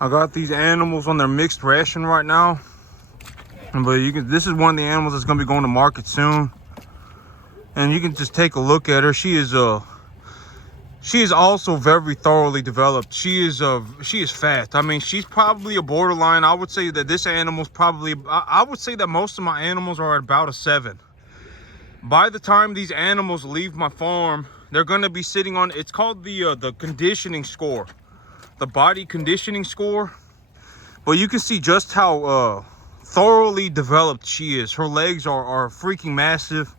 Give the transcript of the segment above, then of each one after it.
I got these animals on their mixed ration right now. But this is one of the animals that's gonna be going to market soon. And you can just take a look at her. She is also very thoroughly developed. She is fat. I mean, she's probably a borderline. I would say that this animal's probably, I would say that most of my animals are at about a 7. By the time these animals leave my farm, they're gonna be sitting on, it's called the conditioning score, the body conditioning score. But you can see just how thoroughly developed she is. Her legs are freaking massive.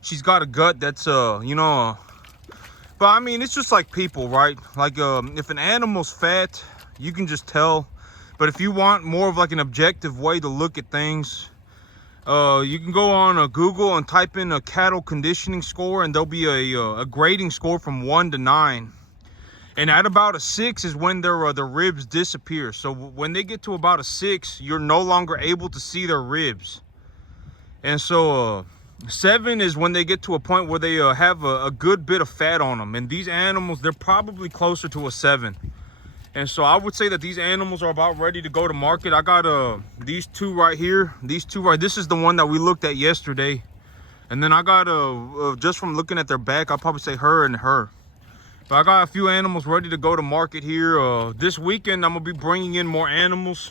She's got a gut that's but I mean, it's just like people, right? Like if an animal's fat, you can just tell. But if you want more of like an objective way to look at things, you can go on Google and type in a cattle conditioning score, and there'll be a grading score from 1 to 9. And at about a 6 is when their ribs disappear. So when they get to about a 6, you're no longer able to see their ribs. And so 7 is when they get to a point where they have a good bit of fat on them. And these animals, they're probably closer to a 7. And so I would say that these animals are about ready to go to market. I got these two right here. This is the one that we looked at yesterday. And then I got just from looking at their back, I'll probably say her and her. But I got a few animals ready to go to market here. This weekend, I'm gonna be bringing in more animals.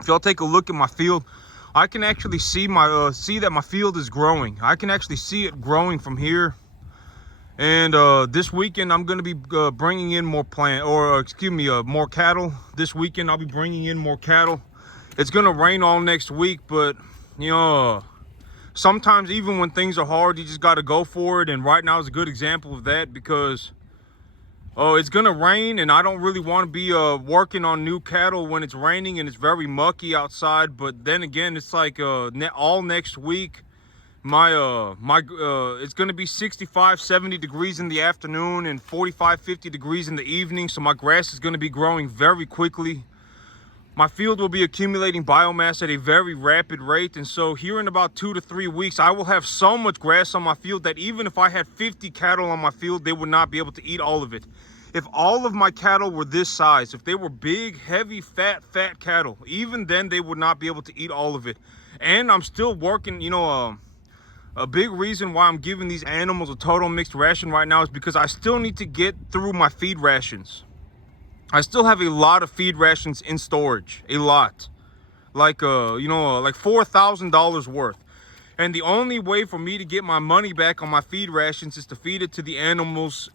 If y'all take a look at my field, I can actually see that my field is growing. I can actually see it growing from here. And this weekend, I'm gonna be bringing in more more cattle. This weekend, I'll be bringing in more cattle. It's gonna rain all next week, but sometimes even when things are hard, you just gotta go for it. And right now is a good example of that, because it's gonna rain, and I don't really want to be working on new cattle when it's raining and it's very mucky outside. But then again, it's like all next week, it's gonna be 65-70 degrees in the afternoon and 45-50 degrees in the evening. So my grass is gonna be growing very quickly. My field will be accumulating biomass at a very rapid rate. And so here in about 2 to 3 weeks, I will have so much grass on my field that even if I had 50 cattle on my field, they would not be able to eat all of it. If all of my cattle were this size, if they were big, heavy, fat cattle, even then they would not be able to eat all of it. And I'm still working, a big reason why I'm giving these animals a total mixed ration right now is because I still need to get through my feed rations. I still have a lot of feed rations in storage, a lot, like like $4,000 worth. And the only way for me to get my money back on my feed rations is to feed it to the animals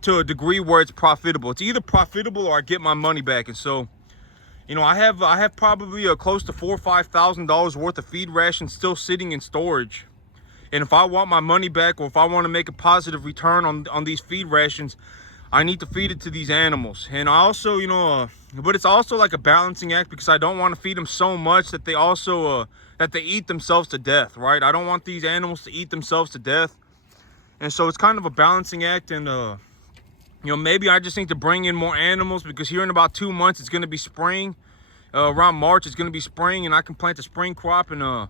to a degree where it's profitable. It's either profitable or I get my money back. And so, I have probably close to $4,000 or $5,000 worth of feed rations still sitting in storage. And if I want my money back, or if I want to make a positive return on these feed rations, I need to feed it to these animals. And I also, but it's also like a balancing act, because I don't want to feed them so much that they also, that they eat themselves to death, right? I don't want these animals to eat themselves to death. And so it's kind of a balancing act. And, maybe I just need to bring in more animals, because here in about 2 months, it's going to be spring. Around March, it's going to be spring, and I can plant the spring crop. And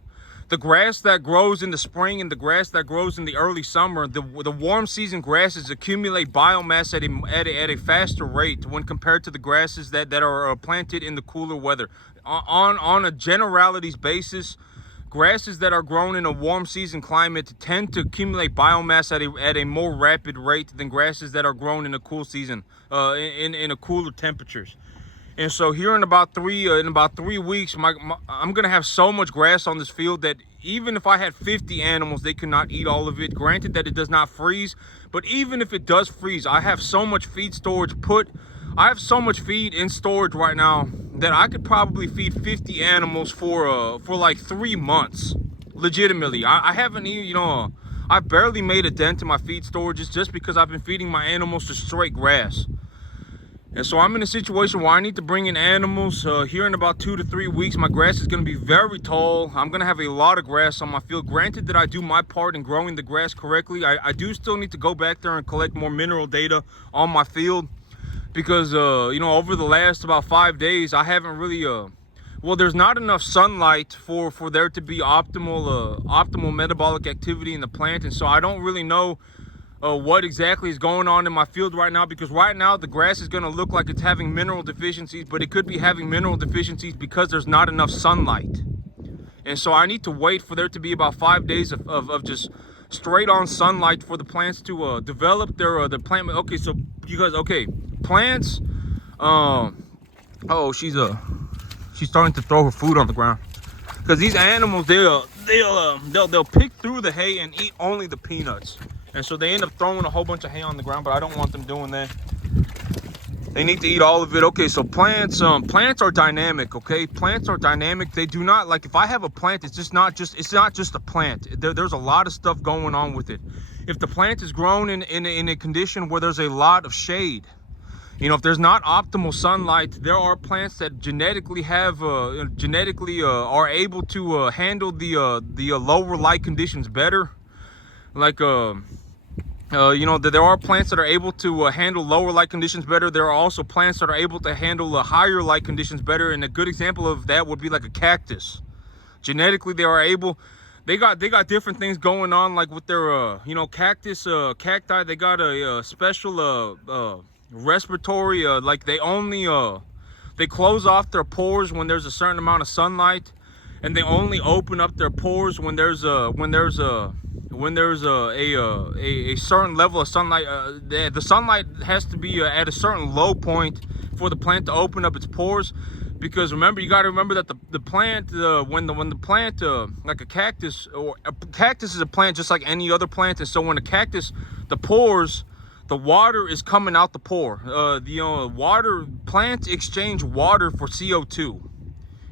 the grass that grows in the spring and the grass that grows in the early summer, the warm season grasses accumulate biomass at a faster rate when compared to the grasses that are planted in the cooler weather. On a generalities basis, grasses that are grown in a warm season climate tend to accumulate biomass at a more rapid rate than grasses that are grown in a cool season, in a cooler temperatures. And so here in about 3 weeks, I'm gonna have so much grass on this field that even if I had 50 animals, they could not eat all of it. Granted that it does not freeze, but even if it does freeze, I have so much feed storage I have so much feed in storage right now that I could probably feed 50 animals for like 3 months, legitimately. I haven't even, I barely made a dent in my feed storages just because I've been feeding my animals to straight grass. And so I'm in a situation where I need to bring in animals. Here in about 2 to 3 weeks, my grass is going to be very tall. I'm going to have a lot of grass on my field. Granted that I do my part in growing the grass correctly, I do still need to go back there and collect more mineral data on my field. Because, over the last about 5 days, I haven't really, there's not enough sunlight for there to be optimal metabolic activity in the plant. And so I don't really know what exactly is going on in my field right now, because right now the grass is going to look like it's having mineral deficiencies, but it could be having mineral deficiencies because there's not enough sunlight. And so I need to wait for there to be about 5 days of just straight on sunlight for the plants to develop their plant. Okay, so you guys, okay, plants. Oh, she's starting to throw her food on the ground, because these animals, they'll pick through the hay and eat only the peanuts, and so they end up throwing a whole bunch of hay on the ground. But I don't want them doing that. They need to eat all of it. Okay, so plants are dynamic. Okay, plants are dynamic. They do not, like, if I have a plant, it's not just a plant. There's a lot of stuff going on with it. If the plant is grown in a condition where there's a lot of shade, you know, if there's not optimal sunlight, there are plants that genetically are able to handle the lower light conditions better. Like you know, there are plants that are able to handle lower light conditions better. There are also plants that are able to handle higher light conditions better. And a good example of that would be like a cactus. Genetically, they are able. They got different things going on, like with their you know, cacti. They got a special respiratory, like they only they close off their pores when there's a certain amount of sunlight, and they only open up their pores when there's a certain level of sunlight. The sunlight has to be at a certain low point for the plant to open up its pores, because remember, you got to remember that the plant, when the plant, like a cactus is a plant just like any other plant. And so when a cactus, the pores, the water is coming out the pore. Plants exchange water for CO2.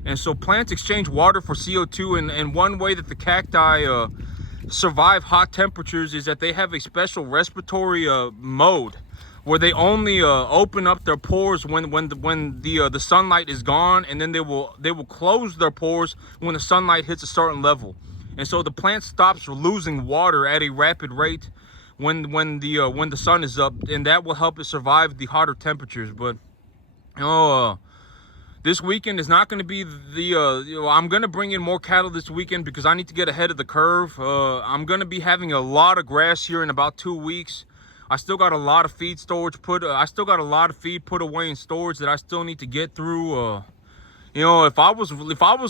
And so plants exchange water for CO2, and one way that the cacti survive hot temperatures is that they have a special respiratory mode, where they only open up their pores when the sunlight is gone, and then they will close their pores when the sunlight hits a certain level. And so the plant stops losing water at a rapid rate when the sun is up, and that will help it survive the hotter temperatures. But this weekend is not going to be I'm going to bring in more cattle this weekend because I need to get ahead of the curve. I'm going to be having a lot of grass here in about 2 weeks. I still got a lot of feed storage I still got a lot of feed put away in storage that I still need to get through. You know, if I was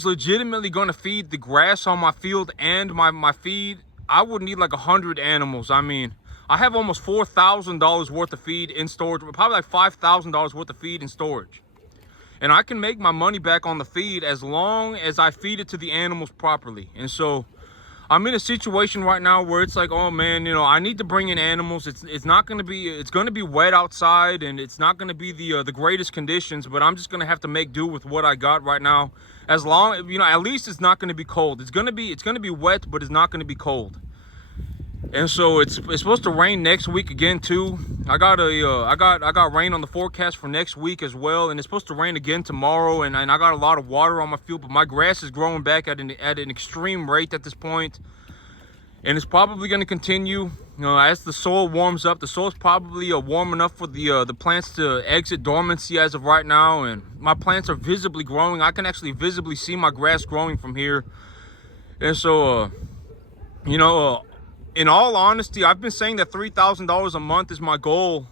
legitimately going to feed the grass on my field and my feed, I would need like 100 animals. I mean, I have almost $4,000 worth of feed in storage, probably like $5,000 worth of feed in storage. And I can make my money back on the feed as long as I feed it to the animals properly. And so I'm in a situation right now where it's like, oh man, you know, I need to bring in animals. It's going to be wet outside, and it's not going to be the greatest conditions, but I'm just going to have to make do with what I got right now. As long, you know, at least it's not going to be cold. It's going to be wet, but it's not going to be cold. And so it's supposed to rain next week again too. I got rain on the forecast for next week as well, and it's supposed to rain again tomorrow. And I got a lot of water on my field, but my grass is growing back at an extreme rate at this point, and it's probably going to continue. You know, as the soil warms up, the soil is probably warm enough for the plants to exit dormancy as of right now, and my plants are visibly growing. I can actually visibly see my grass growing from here, and so you know. In all honesty, I've been saying that $3,000 a month is my goal,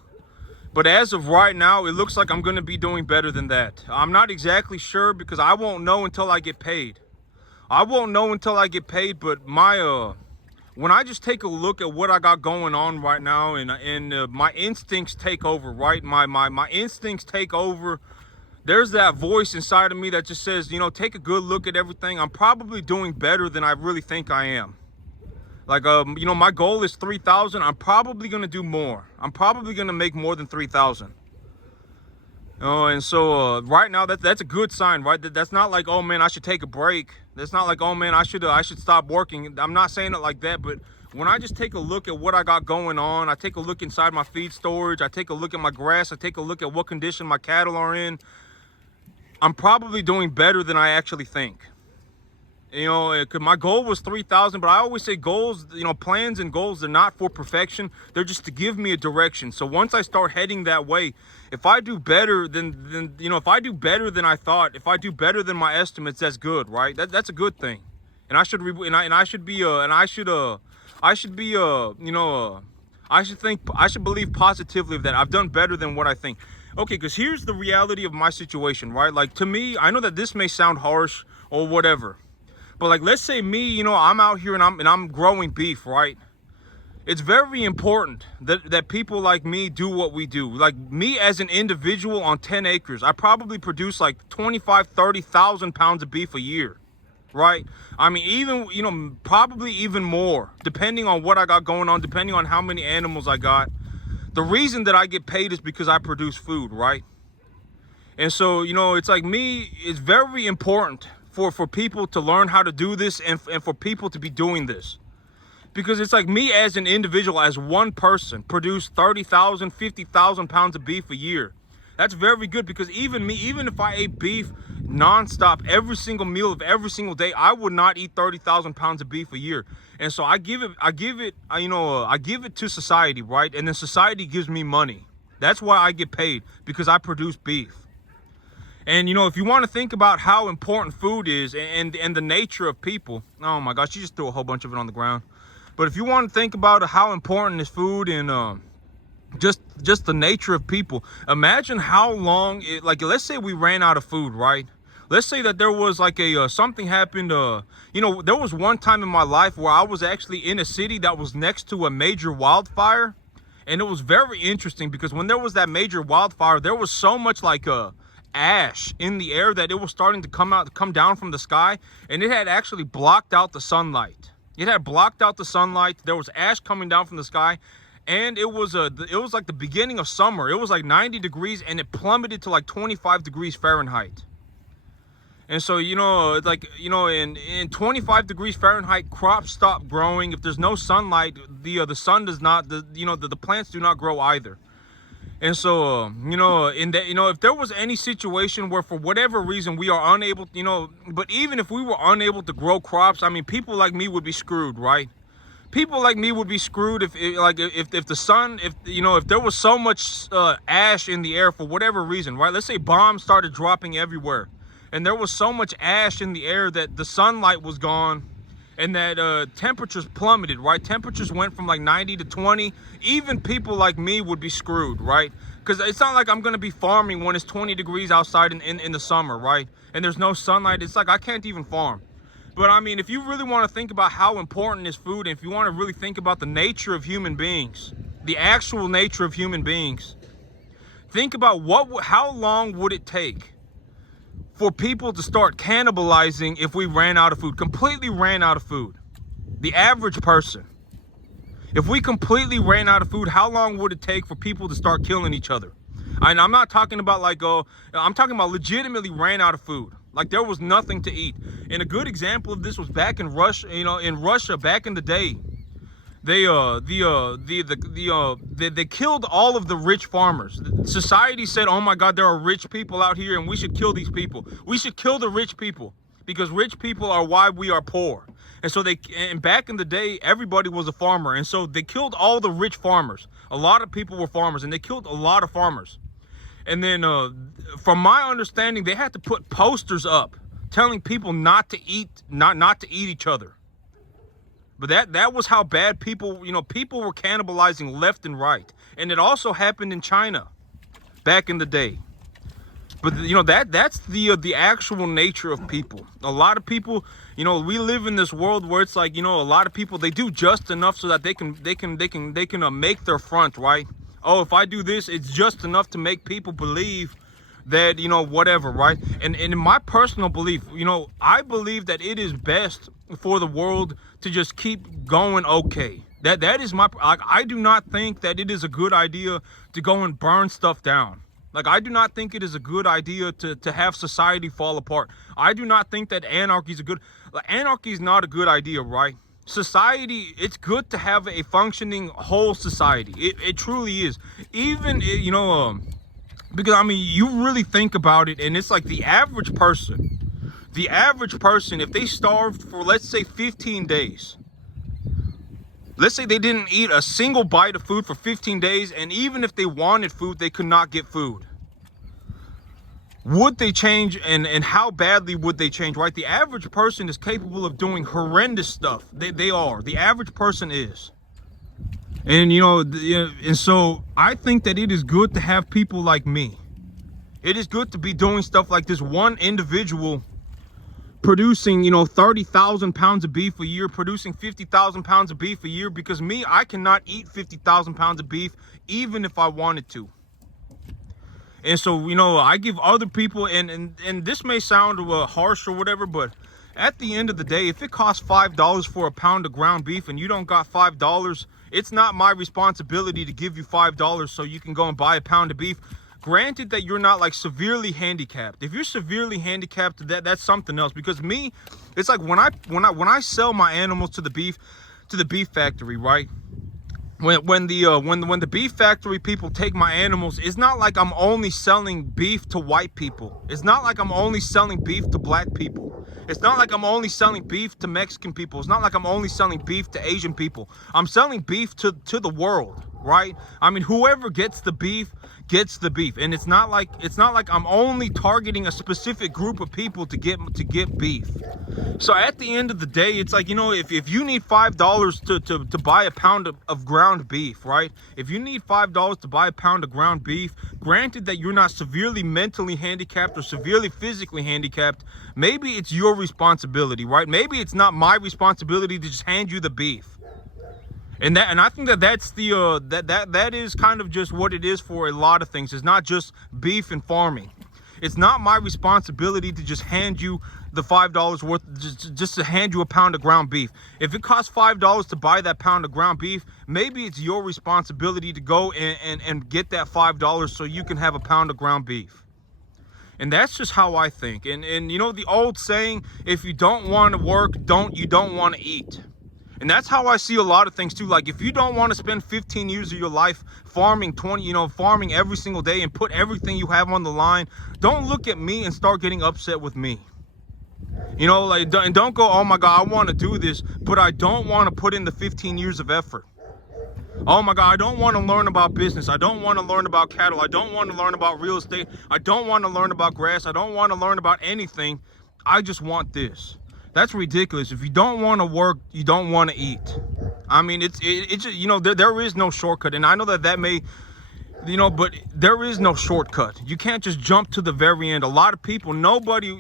but as of right now, it looks like I'm going to be doing better than that. I'm not exactly sure because I won't know until I get paid. But when I just take a look at what I got going on right now, and my instincts take over, right? My instincts take over. There's that voice inside of me that just says, you know, take a good look at everything. I'm probably doing better than I really think I am. Like, you know, my goal is 3,000. I'm probably going to do more. I'm probably going to make more than 3,000. And so right now, that's a good sign, right? That's not like, oh man, I should take a break. That's not like, oh man, I should stop working. I'm not saying it like that, but when I just take a look at what I got going on, I take a look inside my feed storage, I take a look at my grass, I take a look at what condition my cattle are in, I'm probably doing better than I actually think. You know, my goal was 3,000, but I always say goals, you know, plans and goals, they're not for perfection. They're just to give me a direction. So once I start heading that way, if I do better than you know, if I do better than I thought, if I do better than my estimates, that's good, right? That's a good thing. And I should be I should believe positively that I've done better than what I think. Okay, because here's the reality of my situation, right? Like, to me, I know that this may sound harsh or whatever, but like, let's say me, you know, I'm out here and I'm growing beef, right? It's very important that people like me do what we do. Like me as an individual on 10 acres, I probably produce like 25, 30,000 pounds of beef a year, right? I mean, even, you know, probably even more, depending on what I got going on, depending on how many animals I got. The reason that I get paid is because I produce food, right? And so, you know, it's like me, it's very important for people to learn how to do this and for people to be doing this. Because it's like me as an individual, as one person, produce 30,000, 50,000 pounds of beef a year. That's very good, because even me, even if I ate beef nonstop every single meal of every single day, I would not eat 30,000 pounds of beef a year. And so I give it to society, right? And then society gives me money. That's why I get paid, because I produce beef. And, you know, if you want to think about how important food is and the nature of people, oh my gosh, you just threw a whole bunch of it on the ground. But if you want to think about how important is food and just the nature of people, imagine how long like, let's say we ran out of food, right? Let's say that there was like something happened. You know, there was one time in my life where I was actually in a city that was next to a major wildfire. And it was very interesting, because when there was that major wildfire, there was so much like ash in the air that it was starting to come down from the sky, and it had actually blocked out the sunlight. It had blocked out the sunlight. There was ash coming down from the sky, and it was like the beginning of summer. It was like 90 degrees, and it plummeted to like 25 degrees Fahrenheit. And so, you know, like, you know, in 25 degrees Fahrenheit, crops stop growing. If there's no sunlight, the sun does not, the plants do not grow either. And so, you know, if there was any situation where for whatever reason we are unable, you know, but even if we were unable to grow crops, I mean, people like me would be screwed, right? People like me would be screwed if the sun, if there was so much ash in the air for whatever reason, right? Let's say bombs started dropping everywhere, and there was so much ash in the air that the sunlight was gone, and that temperatures plummeted, right? Temperatures went from like 90 to 20. Even people like me would be screwed, right? Because it's not like I'm going to be farming when it's 20 degrees outside in the summer, right? And there's no sunlight. It's like I can't even farm. But I mean, if you really want to think about how important is food, and if you want to really think about the nature of human beings, the actual nature of human beings, think about how long would it take for people to start cannibalizing if we ran out of food, completely ran out of food? The average person. If we completely ran out of food, how long would it take for people to start killing each other? And I'm not talking about like, I'm talking about legitimately ran out of food. Like there was nothing to eat. And a good example of this was back in Russia, in Russia back in the day. They killed all of the rich farmers. Society said, oh my God, there are rich people out here and we should kill these people. We should kill the rich people, because rich people are why we are poor. And so back in the day, everybody was a farmer. And so they killed all the rich farmers. A lot of people were farmers, and they killed a lot of farmers. And then from my understanding, they had to put posters up telling people not to eat each other. But that was how bad people were cannibalizing left and right. And it also happened in China back in the day. But that's the actual nature of people. A lot of people, we live in this world where it's like, a lot of people, they do just enough so that they can make their front, right? Oh, if I do this, it's just enough to make people believe that, whatever, right? And in my personal belief, I believe that it is best for the world to just keep going okay. That is I do not think that it is a good idea to go and burn stuff down. Like, I do not think it is a good idea to have society fall apart. I do not think that anarchy is not a good idea, right? Society, it's good to have a functioning whole society. It truly is. Even, because, I mean, you really think about it, and it's like the average person, if they starved for, let's say, 15 days, let's say they didn't eat a single bite of food for 15 days, and even if they wanted food, they could not get food. Would they change, and how badly would they change, right? The average person is capable of doing horrendous stuff. They are. The average person is. And and so I think that it is good to have people like me. It is good to be doing stuff like this. One individual producing 30,000 pounds of beef a year, producing 50,000 pounds of beef a year, because me, I cannot eat 50,000 pounds of beef even if I wanted to. And so I give other people, and this may sound harsh or whatever, but at the end of the day, if it costs $5 for a pound of ground beef and you don't got $5, it's not my responsibility to give you $5 so you can go and buy a pound of beef. Granted that you're not like severely handicapped. If you're severely handicapped, that's something else. Because me, it's like when I sell my animals to the beef factory, right? When the beef factory people take my animals, it's not like I'm only selling beef to white people. It's not like I'm only selling beef to black people. It's not like I'm only selling beef to Mexican people. It's not like I'm only selling beef to Asian people. I'm selling beef to the world, right? I mean, whoever gets the beef gets the beef, and it's not like I'm only targeting a specific group of people to get beef. So at the end of the day, it's like, if you need $5 to buy a pound of ground beef, right? If you need $5 to buy a pound of ground beef, granted that you're not severely mentally handicapped or severely physically handicapped, maybe it's your responsibility, right? Maybe it's not my responsibility to just hand you the beef. And I think that's the that is kind of just what it is for a lot of things. It's not just beef and farming. It's not my responsibility to just hand you the $5 worth, just to hand you a pound of ground beef. If it costs $5 to buy that pound of ground beef, maybe it's your responsibility to go and get that $5 so you can have a pound of ground beef. And that's just how I think. And the old saying, if you don't want to work, you don't want to eat. And that's how I see a lot of things too. Like, if you don't want to spend 15 years of your life farming farming every single day and put everything you have on the line, don't look at me and start getting upset with me. And don't go, oh my God, I want to do this, but I don't want to put in the 15 years of effort. Oh my God, I don't want to learn about business. I don't want to learn about cattle. I don't want to learn about real estate. I don't want to learn about grass. I don't want to learn about anything. I just want this. That's ridiculous. If you don't want to work, you don't want to eat. I mean, it's just, there is no shortcut. And I know that may, but there is no shortcut. You can't just jump to the very end. A lot of people, nobody,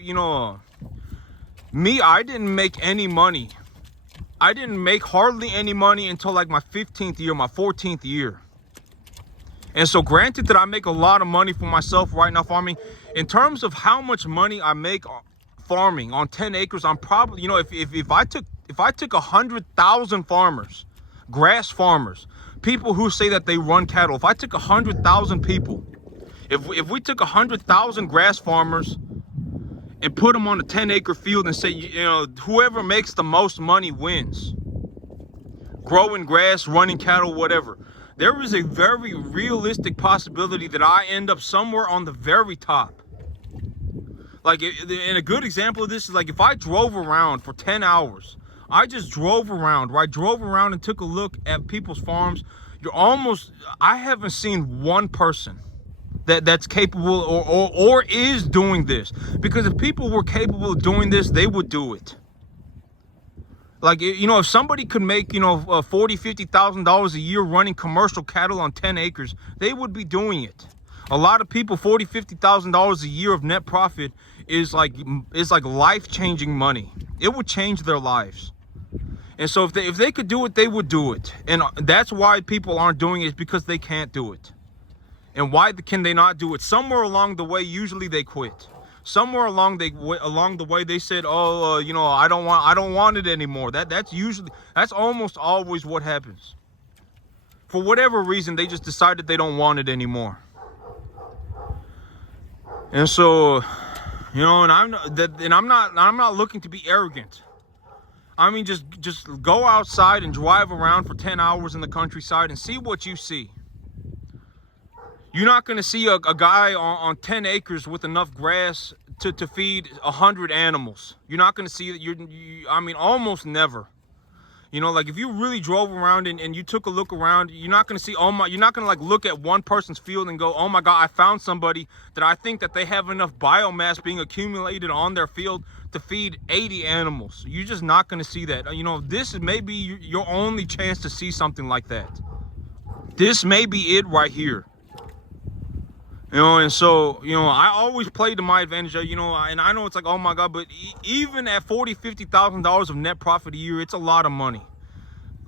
me, I didn't make any money. I didn't make hardly any money until like my 15th year, my 14th year. And so granted that I make a lot of money for myself right now farming, in terms of how much money I make farming on 10 acres, I'm probably, if I took 100,000 farmers, grass farmers, people who say that they run cattle, if I took 100,000 people, if we took 100,000 grass farmers and put them on a 10-acre field and say, whoever makes the most money wins, growing grass, running cattle, whatever, there is a very realistic possibility that I end up somewhere on the very top. Like, and a good example of this is like, if I drove around for 10 hours, I just drove around, right? Drove around and took a look at people's farms. I haven't seen one person that's capable or is doing this. Because if people were capable of doing this, they would do it. Like, if somebody could make, $40,000, $50,000 a year running commercial cattle on 10 acres, they would be doing it. A lot of people, $40,000, $50,000 a year of net profit is like life-changing money. It would change their lives. And so if they could do it, they would do it. And that's why people aren't doing it, because they can't do it. And why can they not do it? Somewhere along the way, usually they quit. Somewhere along the way, they said, "Oh, I don't want it anymore." That's almost always what happens. For whatever reason, they just decided they don't want it anymore. And so, and I'm not looking to be arrogant. I mean, just go outside and drive around for 10 hours in the countryside and see what you see. You're not going to see a guy on 10 acres with enough grass to feed 100 animals. You're not going to see that. Almost never. Like, if you really drove around and you took a look around, you're not going to see, you're not going to like look at one person's field and go, oh my God, I found somebody that I think that they have enough biomass being accumulated on their field to feed 80 animals. You're just not going to see that. This is maybe your only chance to see something like that. This may be it right here. And so, I always play to my advantage, and I know it's like, oh my God, but even at $40,000-$50,000 of net profit a year, it's a lot of money.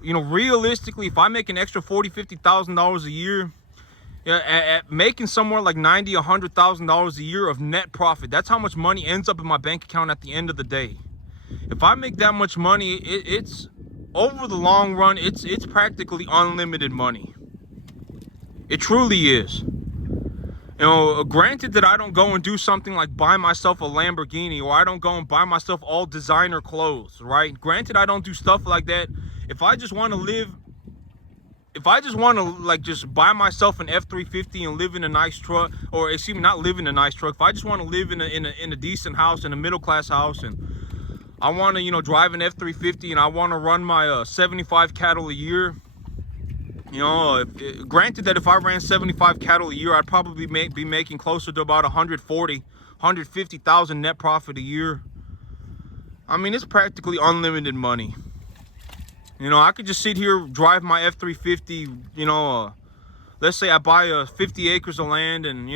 Realistically, if I make an extra $40,000-$50,000 a year, at making somewhere like $90,000-$100,000 a year of net profit, that's how much money ends up in my bank account at the end of the day. If I make that much money, it's over the long run, it's practically unlimited money. It truly is. Granted that I don't go and do something like buy myself a Lamborghini, or I don't go and buy myself all designer clothes, right? Granted, I don't do stuff like that. If I just want to like just buy myself an F-350 and live in a nice truck, or excuse me, not live in a nice truck. If I just want to live in a decent house, in a middle class house, and I want to drive an F-350 and I want to run my 75 cattle a year. Granted that if I ran 75 cattle a year, I'd probably be making closer to about 150,000 net profit a year. I mean, it's practically unlimited money. I could just sit here, drive my F-350, let's say I buy 50 acres of land and,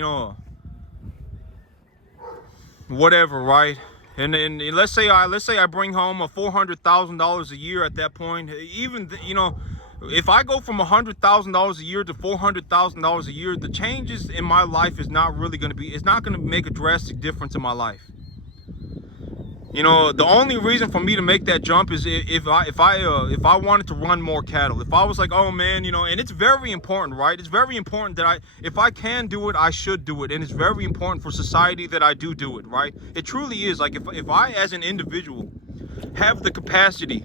whatever, right? And then let's say I bring home a $400,000 a year at that point. Even, if I go from $100,000 a year to $400,000 a year, the changes in my life is not really going to be, it's not going to make a drastic difference in my life. The only reason for me to make that jump is if I wanted to run more cattle. If I was like, oh man, and it's very important, right? It's very important that if I can do it, I should do it. And it's very important for society that I do it, right? It truly is. Like if I, as an individual, have the capacity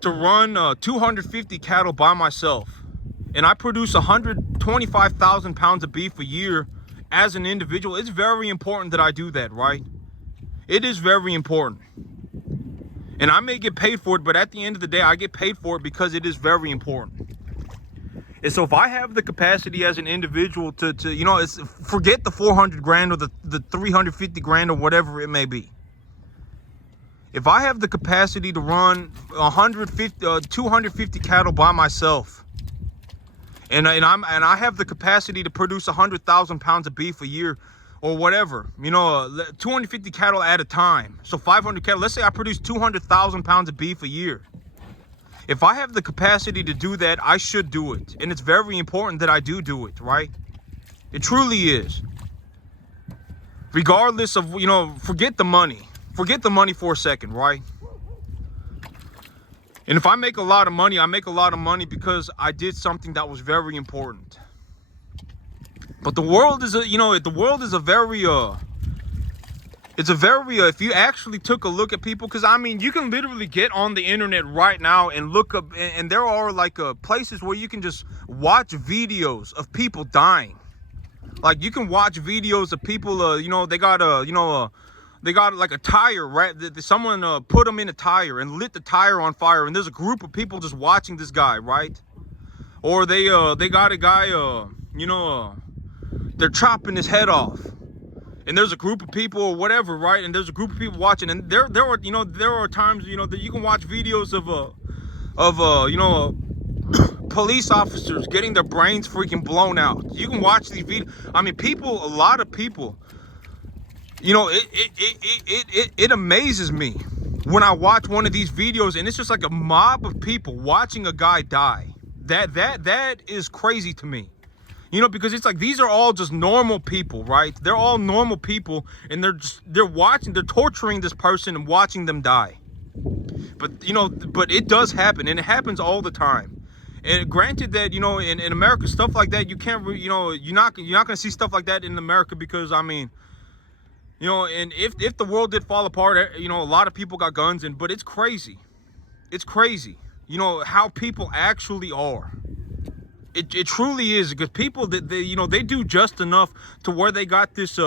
to run 250 cattle by myself, and I produce 125,000 pounds of beef a year as an individual, it's very important that I do that, right? It is very important. And I may get paid for it, but at the end of the day, I get paid for it because it is very important. And so if I have the capacity as an individual to forget the 400 grand or the 350 grand or whatever it may be. If I have the capacity to run 250 cattle by myself, and I have the capacity to produce 100,000 pounds of beef a year, or whatever, 250 cattle at a time, so 500 cattle. Let's say I produce 200,000 pounds of beef a year. If I have the capacity to do that, I should do it, and it's very important that I do it, right? It truly is. Regardless of, forget the money. Forget the money for a second, right? And if I make a lot of money, I make a lot of money because I did something that was very important. But the world is if you actually took a look at people, because I mean, you can literally get on the internet right now and look up, and there are like places where you can just watch videos of people dying. Like you can watch videos of people, they got like a tire, right? Someone put them in a tire and lit the tire on fire, and there's a group of people just watching this guy, right? Or they got a guy, they're chopping his head off, and there's a group of people or whatever, right? And there's a group of people watching, and there are times, that you can watch videos of police officers getting their brains freaking blown out. You can watch these videos. I mean, a lot of people, it amazes me when I watch one of these videos, and it's just like a mob of people watching a guy die. That is crazy to me. Because it's like, these are all just normal people, right? They're all normal people, and they're torturing this person and watching them die. But it does happen, and it happens all the time. And granted that, in America, stuff like that, you can't, you're not going to see stuff like that in America, because, I mean, and if the world did fall apart, a lot of people got guns, but it's crazy. It's crazy, how people actually are. It truly is, because people that they do just enough to where they got this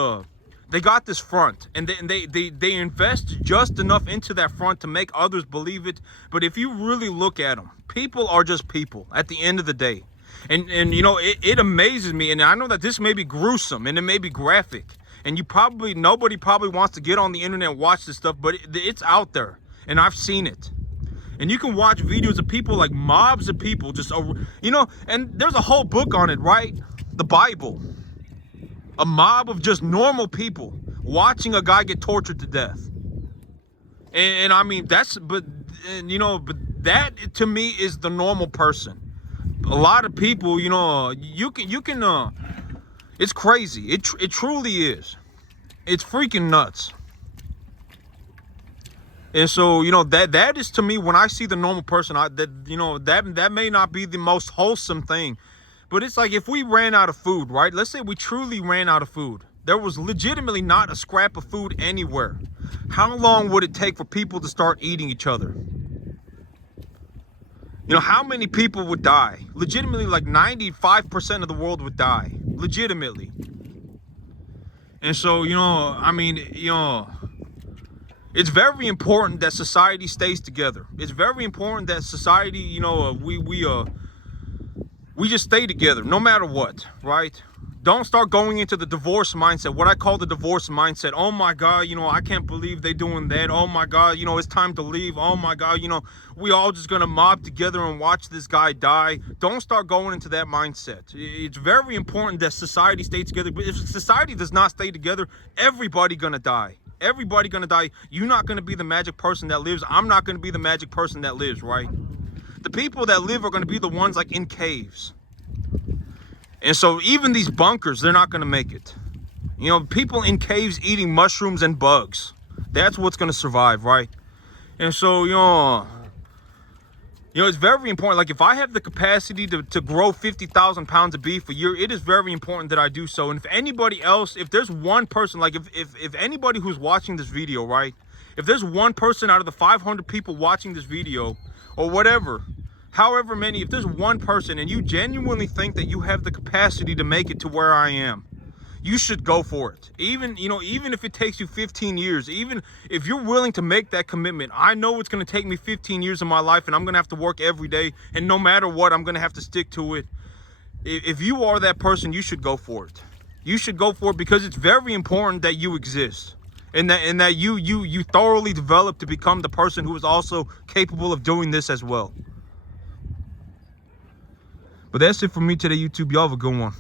front, and they invest just enough into that front to make others believe it. But if you really look at them, people are just people at the end of the day. And it amazes me, and I know that this may be gruesome and it may be graphic, and nobody probably wants to get on the internet and watch this stuff, but it's out there, and I've seen it. And you can watch videos of people, like mobs of people, just, you know, and there's a whole book on it, right? The Bible. A mob of just normal people watching a guy get tortured to death. And I mean, you know, but that to me is the normal person. A lot of people, you know, you can, it's crazy. It truly is. It's freaking nuts. And so, you know, that is to me, when I see the normal person, that may not be the most wholesome thing, but it's like if we ran out of food, right? Let's say we truly ran out of food. There was legitimately not a scrap of food anywhere. How long would it take for people to start eating each other? You know, how many people would die? Legitimately, like 95% of the world would die. Legitimately. And so, you know, I mean, you know, it's very important that society stays together. It's very important that society, you know, we just stay together no matter what, right? Don't start going into the divorce mindset, what I call the divorce mindset. Oh my God, you know, I can't believe they doing that. Oh my God, you know, it's time to leave. Oh my God, you know, we all just gonna mob together and watch this guy die. Don't start going into that mindset. It's very important that society stays together. But if society does not stay together, everybody gonna die. Everybody gonna die. You're not gonna be the magic person that lives. I'm not gonna be the magic person that lives, right? The people that live are gonna be the ones like in caves. And so even these bunkers, they're not gonna make it. You know, people in caves eating mushrooms and bugs. That's what's gonna survive, right? And so, you know, it's very important. Like if I have the capacity to grow 50,000 pounds of beef a year, it is very important that I do so. And if anybody else, if there's one person, like if anybody who's watching this video, right? If there's one person out of the 500 people watching this video or whatever, however many, if there's one person and you genuinely think that you have the capacity to make it to where I am, you should go for it. Even, you know, even if it takes you 15 years, even if you're willing to make that commitment. I know it's going to take me 15 years of my life and I'm going to have to work every day. And no matter what, I'm going to have to stick to it. If you are that person, you should go for it. You should go for it because it's very important that you exist. And that you thoroughly develop to become the person who is also capable of doing this as well. But that's it for me today, YouTube. Y'all have a good one.